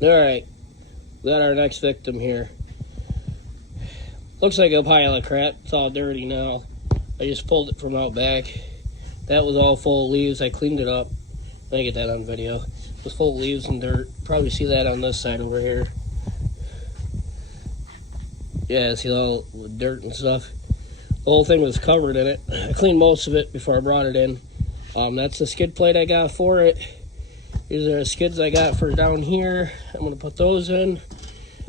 Alright, we got our next victim here. Looks like a pile of crap. It's all dirty now. I just pulled it from out back. That was all full of leaves. I cleaned it up. Let me get that on video. It was full of leaves and dirt. Probably see that on this side over here. Yeah, see all the dirt and stuff. The whole thing was covered in it. I cleaned most of it before I brought it in. That's the skid plate I got for it. These are the skids I got for down here. I'm going to put those in.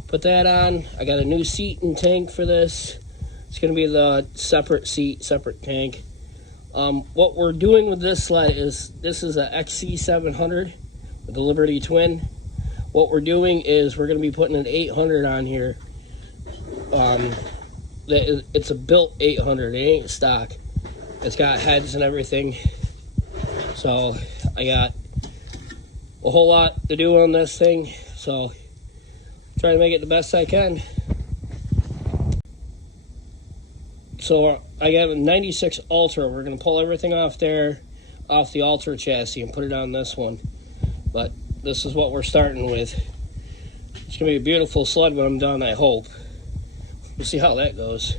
Put that on. I got a new seat and tank for this. It's going to be the separate seat, separate tank. What we're doing with this sled is, this is a XC700 with the Liberty Twin. What we're doing is we're going to be putting an 800 on here. It's a built 800. It ain't stock. It's got heads and everything. So I got a whole lot to do on this thing. So try to make it the best I can. So I got a 96 Ultra. We're going to pull everything off there, off the Ultra chassis, and put it on this one. But this is what we're starting with. It's going to be a beautiful sled when I'm done, I hope. We'll see how that goes.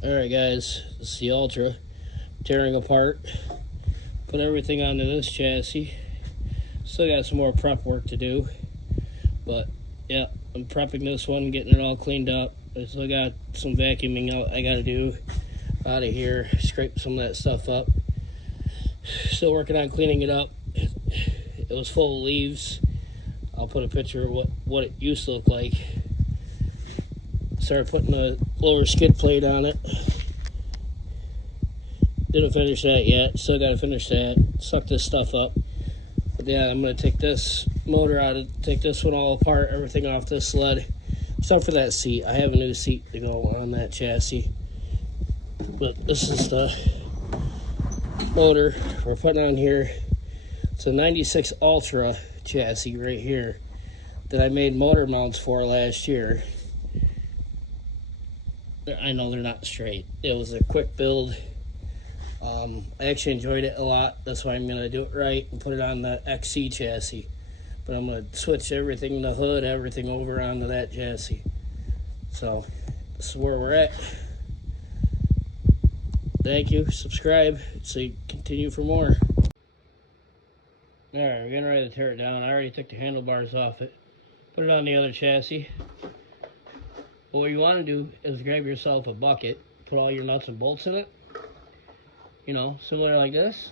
Alright guys, this is the Ultra. Tearing apart. Put everything onto this chassis. Still got some more prep work to do. But yeah, I'm prepping this one, getting it all cleaned up. I still got some vacuuming out I gotta do out of here. Scrape some of that stuff up. Still working on cleaning it up. It was full of leaves. I'll put a picture of what it used to look like. Started putting a lower skid plate on it. Didn't finish that yet. Still got to finish that. Suck this stuff up. But yeah, I'm going to take this motor out, take this one all apart, everything off this sled. Except for that seat. I have a new seat to go on that chassis. But this is the motor we're putting on here. It's a 96 Ultra chassis right here that I made motor mounts for last year. I know they're not straight. It was a quick build. I actually enjoyed it a lot. That's why I'm going to do it right and put it on the XC chassis. But I'm going to switch everything, the hood, everything over onto that chassis. So this is where we're at. Thank you. Subscribe so you continue for more. Alright, we're getting ready to tear it down. I already took the handlebars off it. Put it on the other chassis. But what you want to do is grab yourself a bucket, put all your nuts and bolts in it, you know, similar like this.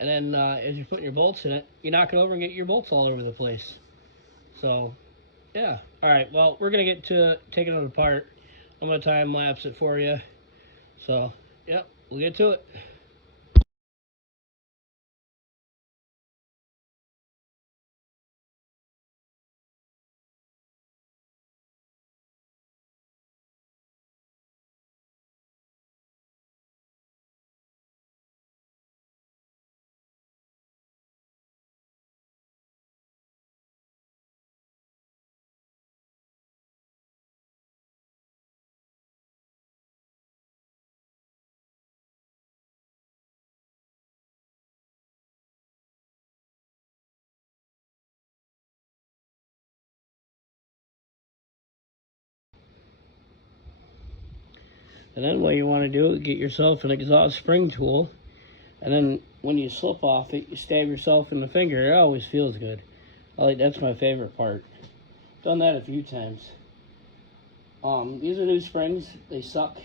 And then as you're putting your bolts in it, you knock it over and get your bolts all over the place. So, yeah. Alright, well, we're going to get to taking it apart. I'm going to time lapse it for you. So, Yep, we'll get to it. And then what you want to do is get yourself an exhaust spring tool. And then when you slip off it, you stab yourself in the finger. It always feels good. That's my favorite part. Done that a few times. These are new springs. They suck.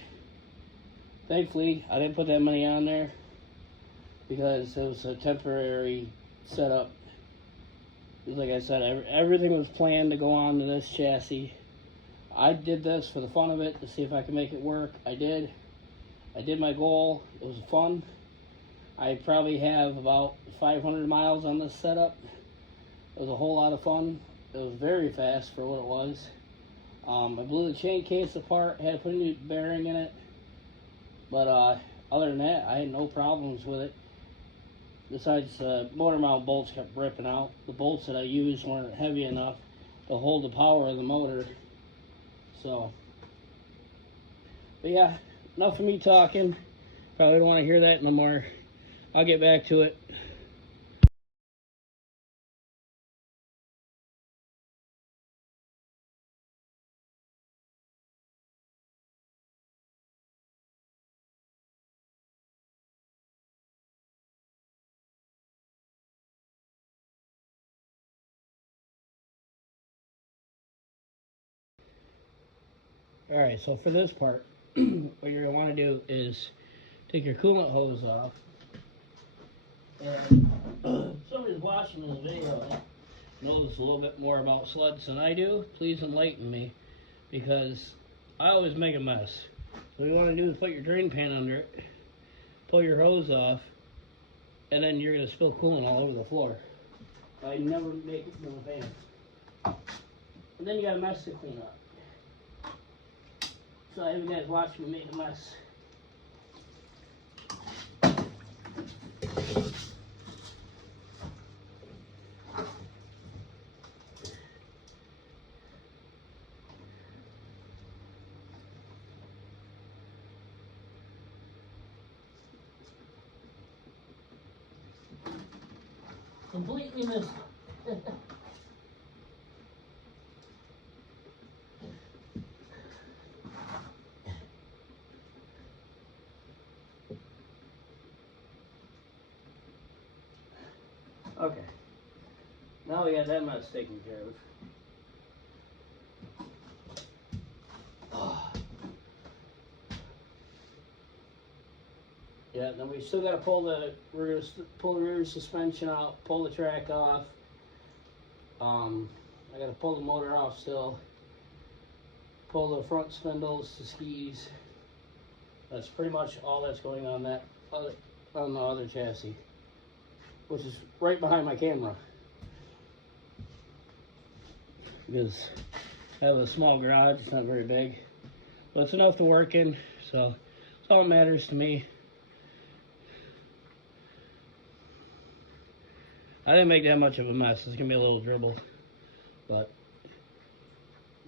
Thankfully, I didn't put that many on there because it was a temporary setup. Like I said, everything was planned to go onto this chassis. I did this for the fun of it to see if I could make it work. I did. I did my goal. It was fun. I probably have about 500 miles on this setup. It was a whole lot of fun. It was very fast for what it was. I blew the chain case apart, had to put a new bearing in it. But other than that, I had no problems with it. Besides, motor mount bolts kept ripping out. The bolts that I used weren't heavy enough to hold the power of the motor. So, but yeah, enough of me talking. Probably don't want to hear that no more. I'll get back to it. Alright, so for this part, what you're going to want to do is take your coolant hose off. And somebody's watching this video knows a little bit more about sleds than I do. Please enlighten me, because I always make a mess. So what you want to do is put your drain pan under it, pull your hose off, and then you're going to spill coolant all over the floor. I never make it in the van. And then you got a mess to clean up. So you guys watch me make a mess. Completely missed it. Okay. Now we got that mess taken care of. Yeah, then we still got to we're going to pull the rear suspension out, pull the track off. I got to pull the motor off still. Pull the front spindles, the skis. That's pretty much all that's going on on the other chassis, which is right behind my camera. Because I have a small garage, it's not very big, but it's enough to work in, so it's all that matters to me. I didn't make that much of a mess. It's gonna be a little dribble, but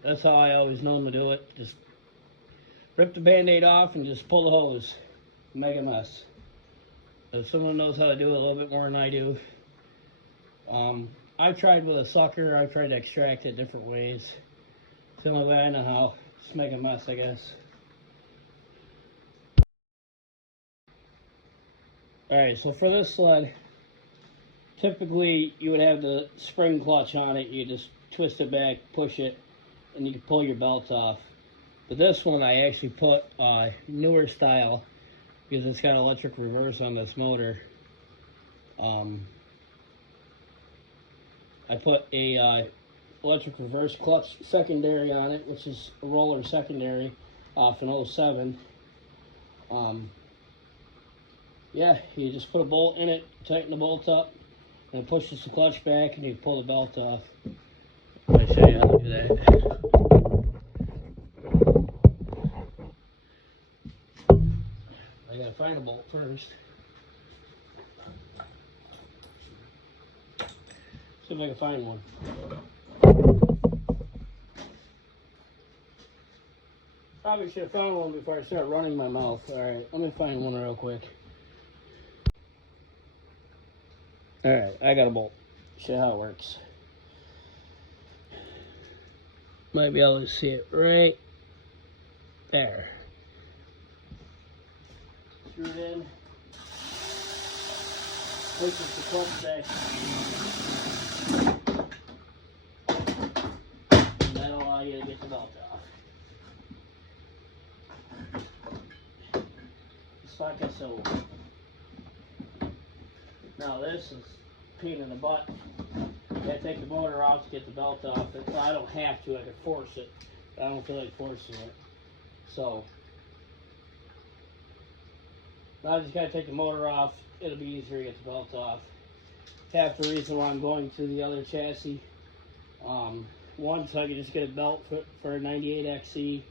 that's how I always know them to do it. Just rip the band-aid off and just pull the hose, make a mess. If someone knows how to do it a little bit more than I do, I've tried with a sucker. I've tried to extract it different ways. It's the only way I know how. Just make a mess, I guess. Alright, so for this sled, typically you would have the spring clutch on it. You just twist it back, push it, and you can pull your belts off. But this one I actually put newer style, because it's got electric reverse on this motor. I put a electric reverse clutch secondary on it, which is a roller secondary off an 07. yeah, you just put a bolt in it, tighten the bolt up, and it pushes the clutch back, and you pull the belt off. I'll show you how to do that. I gotta find a bolt first. See if I can find one. Probably should have found one before I start running my mouth. Alright, let me find one real quick. Alright, I got a bolt. Show you how it works. Might be able to see it right there. Screw it in. Pushes the clutch back. And that'll allow you to get the belt off. Just like so. Now this is a pain in the butt. You gotta take the motor off to get the belt off. Well, I don't have to, I can force it. I don't feel like forcing it. So, now I just gotta take the motor off. It'll be easier to get the belt off. Half the reason why I'm going to the other chassis. One, so I can just get a belt for a 98 XE.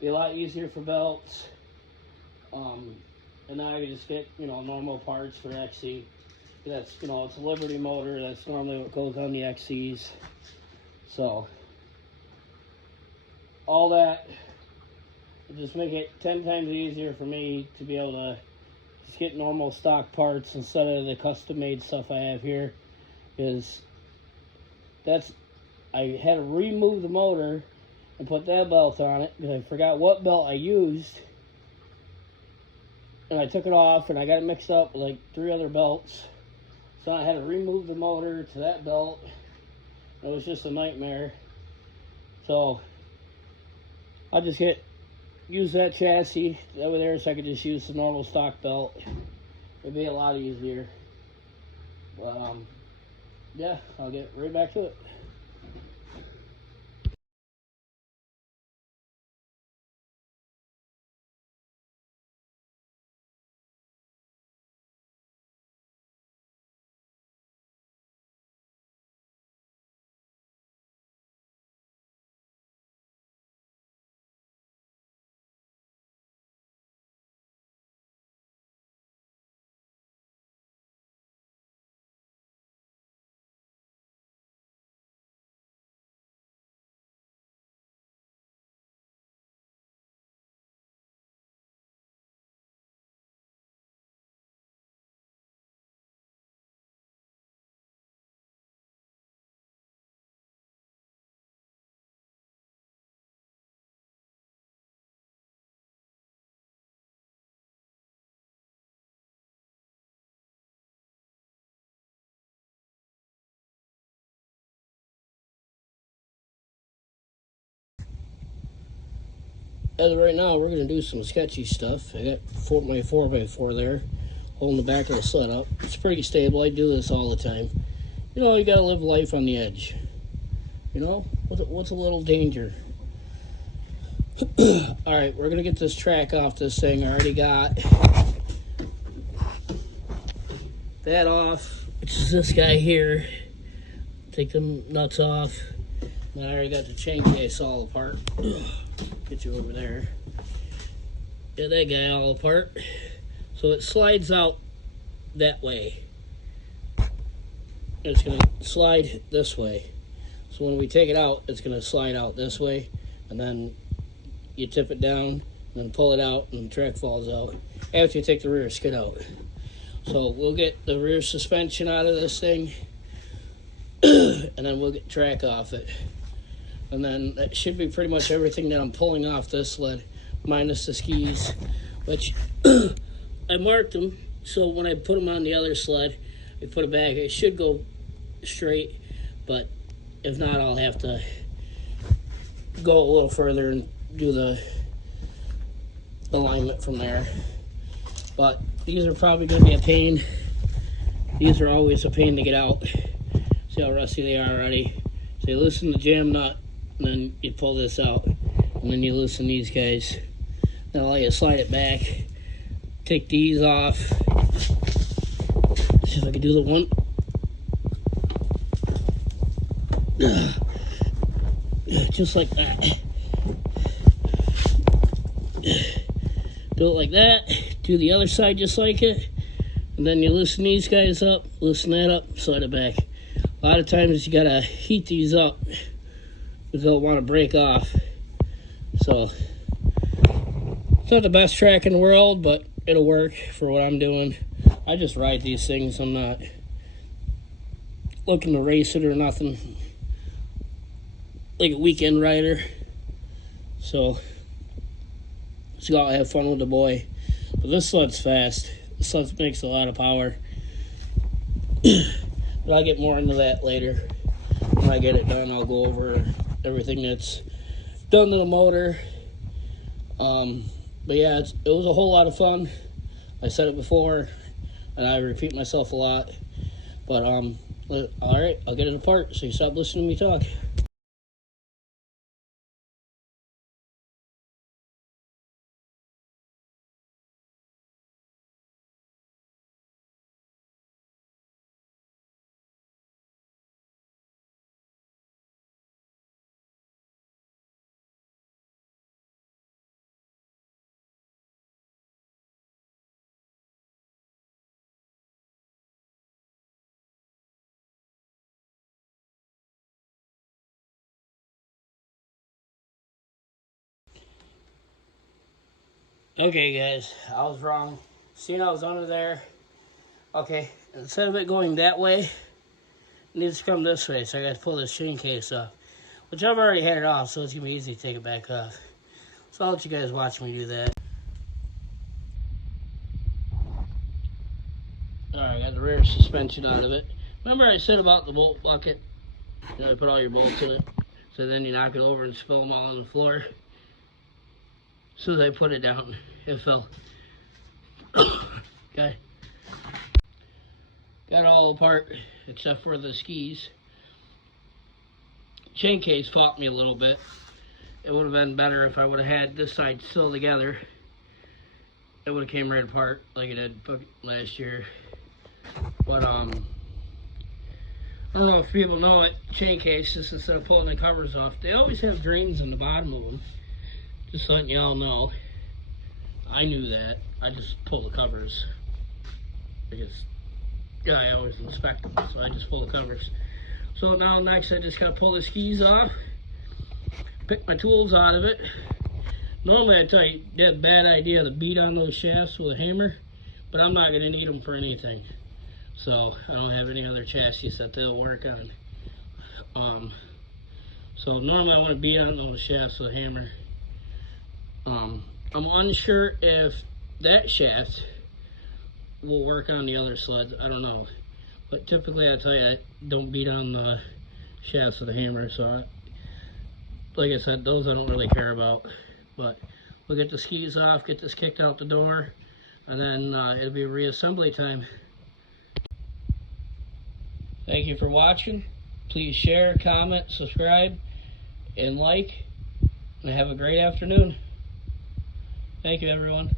Be a lot easier for belts. And now I can just get, normal parts for XE. That's, it's a Liberty motor. That's normally what goes on the XEs. So, all that will just make it 10 times easier for me to be able to just get normal stock parts instead of the custom-made stuff I have here. I had to remove the motor and put that belt on it because I forgot what belt I used. And I took it off and I got it mixed up with like 3 other belts. So I had to remove the motor to that belt. It was just a nightmare. So I'll just use that chassis over there so I could just use the normal stock belt. It'd be a lot easier. But yeah, I'll get right back to it. As of right now, we're going to do some sketchy stuff. I got my 4x4 there, holding the back of the sled up. It's pretty stable. I do this all the time. You got to live life on the edge. What's a little danger? Alright, we're going to get this track off this thing. I already got that off, which is this guy here. Take the nuts off. And I already got the chain case all apart. Get you over there. Get that guy all apart. So it slides out that way. It's going to slide this way. So when we take it out, it's going to slide out this way. And then you tip it down, and then pull it out, and the track falls out. After you take the rear skid out. So we'll get the rear suspension out of this thing. And then we'll get track off it. And then that should be pretty much everything that I'm pulling off this sled, minus the skis, which I marked them, so when I put them on the other sled, I put it back. It should go straight, but if not, I'll have to go a little further and do the alignment from there. But these are probably going to be a pain. These are always a pain to get out. See how rusty they are already. So you loosen the jam nut, and then you pull this out, and then you loosen these guys. Then I'll let you slide it back, take these off. See if I can do the one. Just like that. Do it like that. Do the other side just like it. And then you loosen these guys up, loosen that up, slide it back. A lot of times you gotta heat these up because they'll want to break off. So it's not the best track in the world, but it'll work for what I'm doing. I just ride these things. I'm not looking to race it or nothing. Like a weekend rider. So let's go out and have fun with the boy. But this sled's fast. This sled makes a lot of power. But I'll get more into that later. When I get it done, I'll go over everything that's done to the motor. But yeah, it was a whole lot of fun. I said it before, and I repeat myself a lot. But all right, I'll get it apart so you stop listening to me talk. Okay, guys, I was wrong. See how I was under there? Okay, instead of it going that way, it needs to come this way, so I got to pull this chain case off. Which I've already had it off, so it's going to be easy to take it back off. So I'll let you guys watch me do that. Alright, I got the rear suspension out of it. Remember I said about the bolt bucket? You know, you put all your bolts in it, so then you knock it over and spill them all on the floor. As soon as I put it down, it fell. Okay. Got it all apart, except for the skis. Chain case fought me a little bit. It would have been better if I would have had this side still together. It would have came right apart like it did last year. But I don't know if people know it, chain cases, instead of pulling the covers off, they always have drains in the bottom of them. Just letting y'all know. I knew that. I just pull the covers. I always inspect them, so I just pull the covers. So now next I just gotta pull the skis off, pick my tools out of it. Normally I tell you, that's a bad idea to beat on those shafts with a hammer, but I'm not gonna need them for anything. So I don't have any other chassis that they'll work on. So normally I want to beat on those shafts with a hammer. I'm unsure if that shaft will work on the other sleds. I don't know. But typically I tell you, I don't beat on the shafts with a hammer. So like I said, those I don't really care about. But we'll get the skis off, get this kicked out the door, and then it'll be reassembly time. Thank you for watching. Please share, comment, subscribe, and like. And have a great afternoon. Thank you, everyone.